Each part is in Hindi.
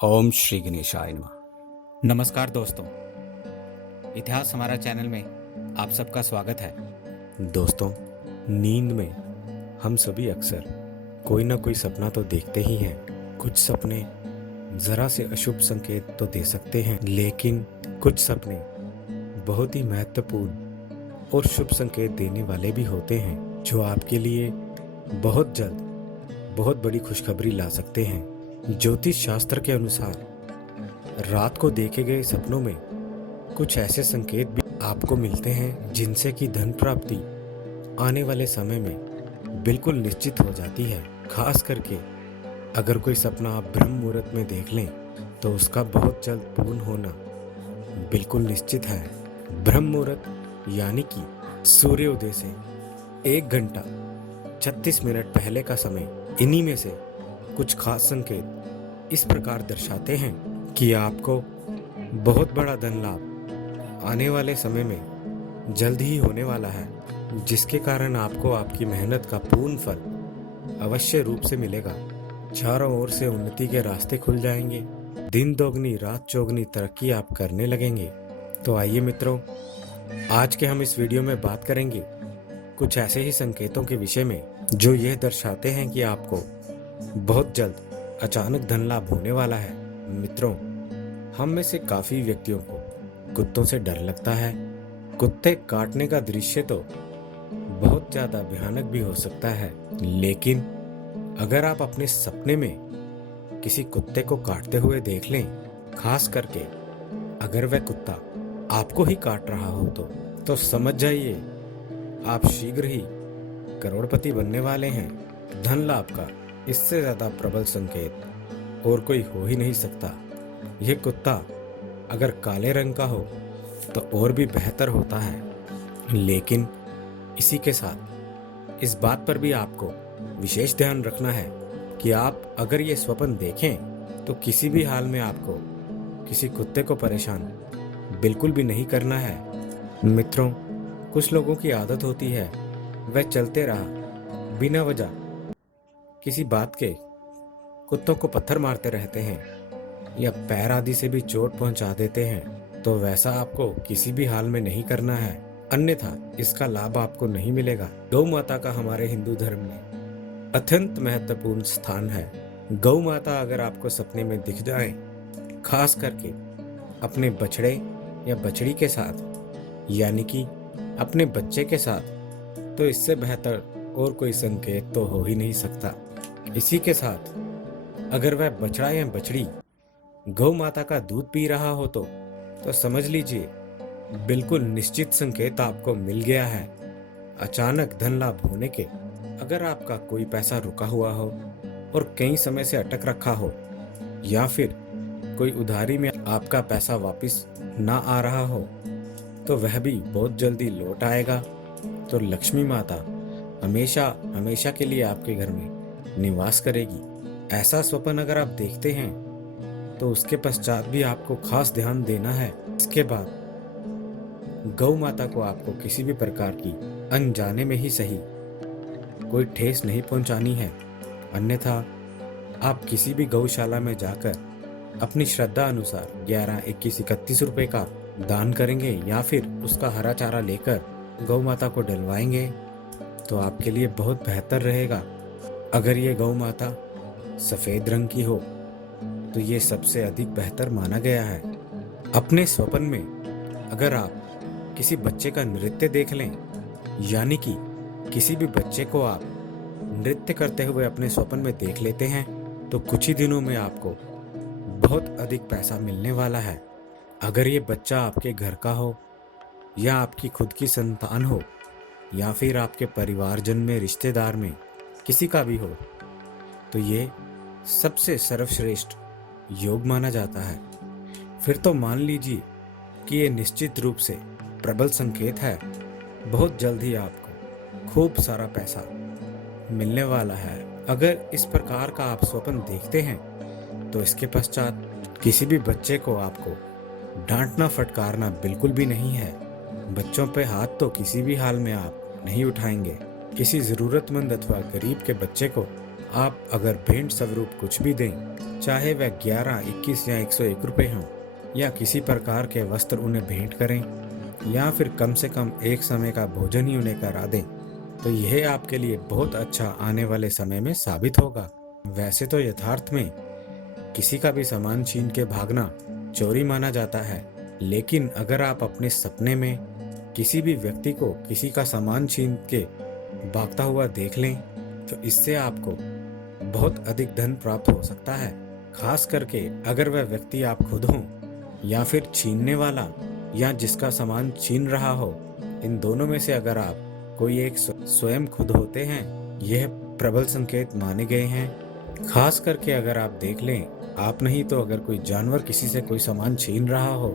ओम श्री गणेशाय नमः। नमस्कार दोस्तों, इतिहास हमारा चैनल में आप सबका स्वागत है। दोस्तों, नींद में हम सभी अक्सर कोई ना कोई सपना तो देखते ही हैं। कुछ सपने जरा से अशुभ संकेत तो दे सकते हैं, लेकिन कुछ सपने बहुत ही महत्वपूर्ण और शुभ संकेत देने वाले भी होते हैं, जो आपके लिए बहुत जल्द बहुत बड़ी खुशखबरी ला सकते हैं। ज्योतिष शास्त्र के अनुसार रात को देखे गए सपनों में कुछ ऐसे संकेत भी आपको मिलते हैं जिनसे कि धन प्राप्ति आने वाले समय में बिल्कुल निश्चित हो जाती है। खास करके अगर कोई सपना आप ब्रह्म मुहूर्त में देख लें तो उसका बहुत जल्द पूर्ण होना बिल्कुल निश्चित है। ब्रह्म मुहूर्त यानी कि सूर्योदय से 1 घंटा 36 मिनट पहले का समय। इन्हीं में से कुछ खास संकेत इस प्रकार दर्शाते हैं कि आपको बहुत बड़ा धन लाभ आने वाले समय में जल्द ही होने वाला है, जिसके कारण आपको आपकी मेहनत का पूर्ण फल अवश्य रूप से मिलेगा। चारों ओर से उन्नति के रास्ते खुल जाएंगे। दिन दोगुनी रात चौगुनी तरक्की आप करने लगेंगे। तो आइए मित्रों, आज के हम इस वीडियो में बात करेंगे कुछ ऐसे ही संकेतों के विषय में जो यह दर्शाते हैं कि आपको बहुत जल्द अचानक धन लाभ होने वाला है। मित्रों, हम में से काफी व्यक्तियों को कुत्तों से डर लगता है। कुत्ते काटने का दृश्य तो बहुत ज्यादा भयानक भी हो सकता है, लेकिन अगर आप अपने सपने में किसी कुत्ते को काटते हुए देख लें, खास करके अगर वह कुत्ता आपको ही काट रहा हो तो समझ जाइए आप शीघ्र ही करोड़पति बनने वाले हैं। धन लाभ का इससे ज्यादा प्रबल संकेत और कोई हो ही नहीं सकता। यह कुत्ता अगर काले रंग का हो तो और भी बेहतर होता है, लेकिन इसी के साथ इस बात पर भी आपको विशेष ध्यान रखना है कि आप अगर ये स्वप्न देखें तो किसी भी हाल में आपको किसी कुत्ते को परेशान बिल्कुल भी नहीं करना है। मित्रों, कुछ लोगों की आदत होती है वह चलते रहा बिना वजह किसी बात के कुत्तों को पत्थर मारते रहते हैं या पैर आदि से भी चोट पहुंचा देते हैं। तो वैसा आपको किसी भी हाल में नहीं करना है, अन्यथा इसका लाभ आपको नहीं मिलेगा। गौ माता का हमारे हिंदू धर्म में अत्यंत महत्वपूर्ण स्थान है। गौ माता अगर आपको सपने में दिख जाए, खास करके अपने बछड़े या बछड़ी के साथ, यानी कि अपने बच्चे के साथ, तो इससे बेहतर और कोई संकेत तो हो ही नहीं सकता। इसी के साथ अगर वह बछड़ा या बछड़ी गौ माता का दूध पी रहा हो तो समझ लीजिए बिल्कुल निश्चित संकेत आपको मिल गया है अचानक धन लाभ होने के। अगर आपका कोई पैसा रुका हुआ हो और कई समय से अटक रखा हो, या फिर कोई उधारी में आपका पैसा वापस ना आ रहा हो, तो वह भी बहुत जल्दी लौट आएगा। तो लक्ष्मी माता हमेशा हमेशा के लिए आपके घर में निवास करेगी। ऐसा स्वप्न अगर आप देखते हैं तो उसके पश्चात भी आपको खास ध्यान देना है। इसके बाद गौ माता को आपको किसी भी प्रकार की अनजाने में ही सही कोई ठेस नहीं पहुंचानी है, अन्यथा आप किसी भी गौशाला में जाकर अपनी श्रद्धा अनुसार 11, 21, 31 रुपए का दान करेंगे या फिर उसका हरा चारा लेकर गौ माता को डलवाएंगे तो आपके लिए बहुत बेहतर रहेगा। अगर ये गौ माता सफेद रंग की हो तो ये सबसे अधिक बेहतर माना गया है। अपने स्वप्न में अगर आप किसी बच्चे का नृत्य देख लें, यानी कि किसी भी बच्चे को आप नृत्य करते हुए अपने स्वप्न में देख लेते हैं, तो कुछ ही दिनों में आपको बहुत अधिक पैसा मिलने वाला है। अगर ये बच्चा आपके घर का हो या आपकी खुद की संतान हो या फिर आपके परिवारजन में रिश्तेदार में किसी का भी हो, तो ये सबसे सर्वश्रेष्ठ योग माना जाता है। फिर तो मान लीजिए कि ये निश्चित रूप से प्रबल संकेत है। बहुत जल्द ही आपको खूब सारा पैसा मिलने वाला है। अगर इस प्रकार का आप स्वप्न देखते हैं तो इसके पश्चात किसी भी बच्चे को आपको डांटना फटकारना बिल्कुल भी नहीं है। बच्चों पे हाथ तो किसी भी हाल में आप नहीं उठाएंगे। किसी जरूरतमंद अथवा गरीब के बच्चे को आप अगर भेंट स्वरूप कुछ भी दें चाहे वह 11, 21 या 101 रुपये हों, या किसी प्रकार के वस्त्र उन्हें भेंट करें, या फिर कम से कम एक समय का भोजन ही उन्हें करा दें, तो यह आपके लिए बहुत अच्छा आने वाले समय में साबित होगा। वैसे तो यथार्थ में किसी का भी सामान छीन के भागना चोरी माना जाता है, लेकिन अगर आप अपने सपने में किसी भी व्यक्ति को किसी का सामान छीन के भागता हुआ देख लें, तो इससे आपको बहुत अधिक धन प्राप्त हो सकता है। खास करके अगर वह व्यक्ति आप खुद हो, या फिर छीनने वाला या जिसका सामान छीन रहा हो, इन दोनों में से अगर आप कोई एक स्वयं खुद होते हैं, यह प्रबल संकेत माने गए हैं। खास करके अगर आप देख लें, आप नहीं तो अगर कोई जानवर किसी से कोई सामान छीन रहा हो,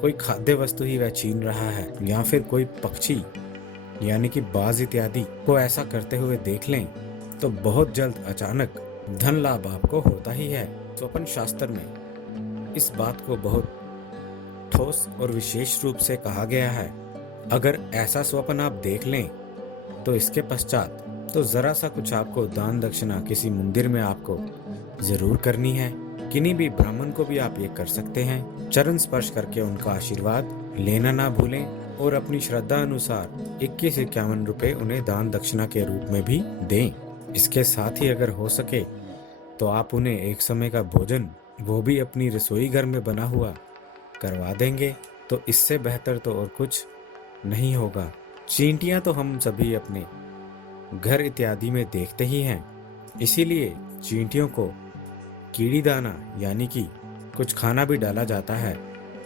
कोई खाद्य वस्तु ही वह छीन रहा है, या फिर कोई पक्षी यानी कि बाज इत्यादि को ऐसा करते हुए देख लें, तो बहुत जल्द अचानक धन लाभ आपको होता ही है। स्वप्न शास्त्र में इस बात को बहुत ठोस और विशेष रूप से कहा गया है। अगर ऐसा स्वप्न आप देख लें, तो इसके पश्चात तो जरा सा कुछ आपको दान दक्षिणा किसी मंदिर में आपको जरूर करनी है। किन्हीं भी ब्राह्मण को भी आप ये कर सकते हैं। चरण स्पर्श करके उनका आशीर्वाद लेना ना भूलें, और अपनी श्रद्धा अनुसार 21-51 रुपए उन्हें दान दक्षिणा के रूप में भी दें। इसके साथ ही अगर हो सके तो आप उन्हें एक समय का भोजन, वो भी अपनी रसोई घर में बना हुआ, करवा देंगे, तो इससे बेहतर तो और कुछ नहीं होगा। चींटियां तो हम सभी अपने घर इत्यादि में देखते ही हैं, इसीलिए चींटियों को कीड़ी दाना यानी कि कुछ खाना भी डाला जाता है।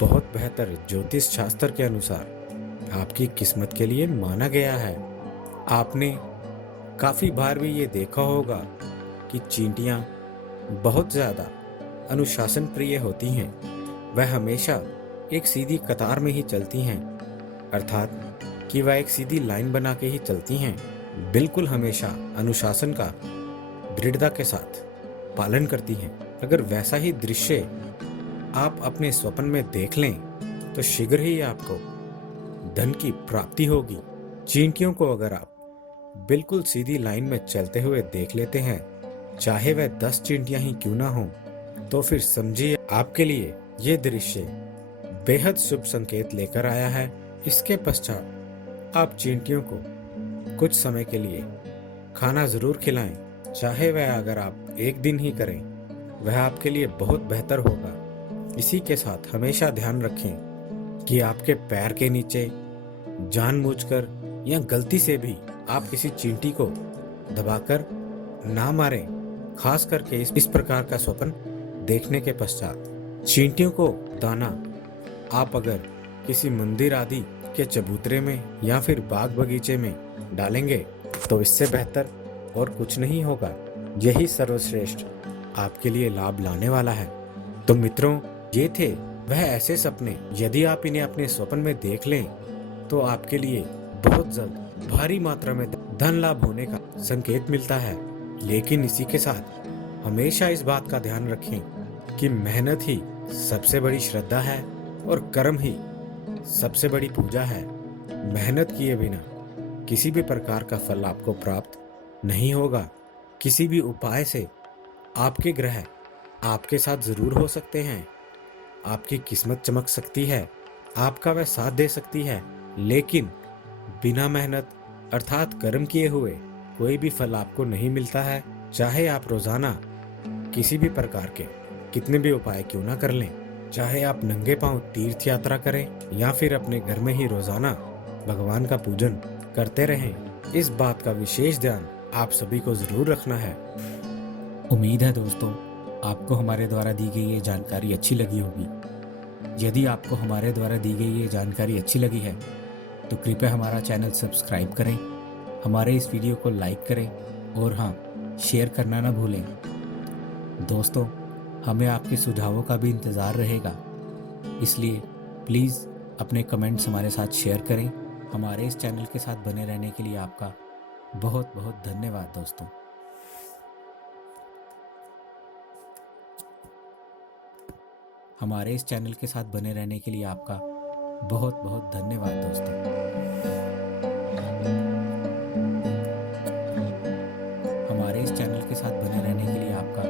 बहुत बेहतर ज्योतिष शास्त्र के अनुसार आपकी किस्मत के लिए माना गया है। आपने काफी बार भी ये देखा होगा कि चींटियां बहुत ज्यादा अनुशासन प्रिय होती हैं। वह हमेशा एक सीधी कतार में ही चलती हैं, अर्थात कि वह एक सीधी लाइन बना के ही चलती हैं। बिल्कुल हमेशा अनुशासन का दृढ़ता के साथ पालन करती हैं। अगर वैसा ही दृश्य आप अपने स्वप्न में देख लें, तो शीघ्र ही आपको धन की प्राप्ति होगी। चींटियों को अगर आप बिल्कुल सीधी लाइन में चलते हुए देख लेते हैं, चाहे वह 10 चींटियां ही क्यों ना हों, तो फिर समझिए आपके लिए ये दृश्य बेहद शुभ संकेत लेकर आया है। इसके पश्चात आप चींटियों को कुछ समय के लिए खाना जरूर खिलाएं, चाहे वह अगर आप एक दिन ही करें, वह आपके लिए बहुत बेहतर होगा। इसी के साथ हमेशा ध्यान रखें कि आपके पैर के नीचे जानबूझकर या गलती से भी आप किसी चींटी को दबाकर ना मारें। खास करके इस प्रकार का स्वप्न देखने के पश्चात चींटियों को दाना आप अगर किसी मंदिर आदि के चबूतरे में या फिर बाग बगीचे में डालेंगे, तो इससे बेहतर और कुछ नहीं होगा। यही सर्वश्रेष्ठ आपके लिए लाभ लाने वाला है। तो मित्रों, ये थे वह ऐसे सपने, यदि आप इन्हें अपने स्वप्न में देख लें, तो आपके लिए बहुत जल्द भारी मात्रा में धन लाभ होने का संकेत मिलता है। लेकिन इसी के साथ हमेशा इस बात का ध्यान रखें कि मेहनत ही सबसे बड़ी श्रद्धा है और कर्म ही सबसे बड़ी पूजा है। मेहनत किए बिना किसी भी प्रकार का फल आपको प्राप्त नहीं होगा। किसी भी उपाय से आपके ग्रह आपके साथ जरूर हो सकते हैं, आपकी किस्मत चमक सकती है, आपका वह साथ दे सकती है, लेकिन बिना मेहनत अर्थात कर्म किए हुए कोई भी फल आपको नहीं मिलता है। चाहे आप रोजाना किसी भी प्रकार के कितने भी उपाय क्यों ना कर लें, चाहे आप नंगे पांव तीर्थ यात्रा करें या फिर अपने घर में ही रोजाना भगवान का पूजन करते रहें, इस बात का विशेष ध्यान आप सभी को जरूर रखना है। उम्मीद है दोस्तों, आपको हमारे द्वारा दी गई ये जानकारी अच्छी लगी होगी। यदि आपको हमारे द्वारा दी गई ये जानकारी अच्छी लगी है, तो कृपया हमारा चैनल सब्सक्राइब करें, हमारे इस वीडियो को लाइक करें और हाँ, शेयर करना ना भूलें। दोस्तों, हमें आपके सुझावों का भी इंतज़ार रहेगा, इसलिए प्लीज़ अपने कमेंट्स हमारे साथ शेयर करें। हमारे इस चैनल के साथ बने रहने के लिए आपका बहुत बहुत धन्यवाद दोस्तों। हमारे इस चैनल के साथ बने रहने के लिए आपका बहुत बहुत धन्यवाद दोस्तों। हमारे इस चैनल के साथ बने रहने के लिए आपका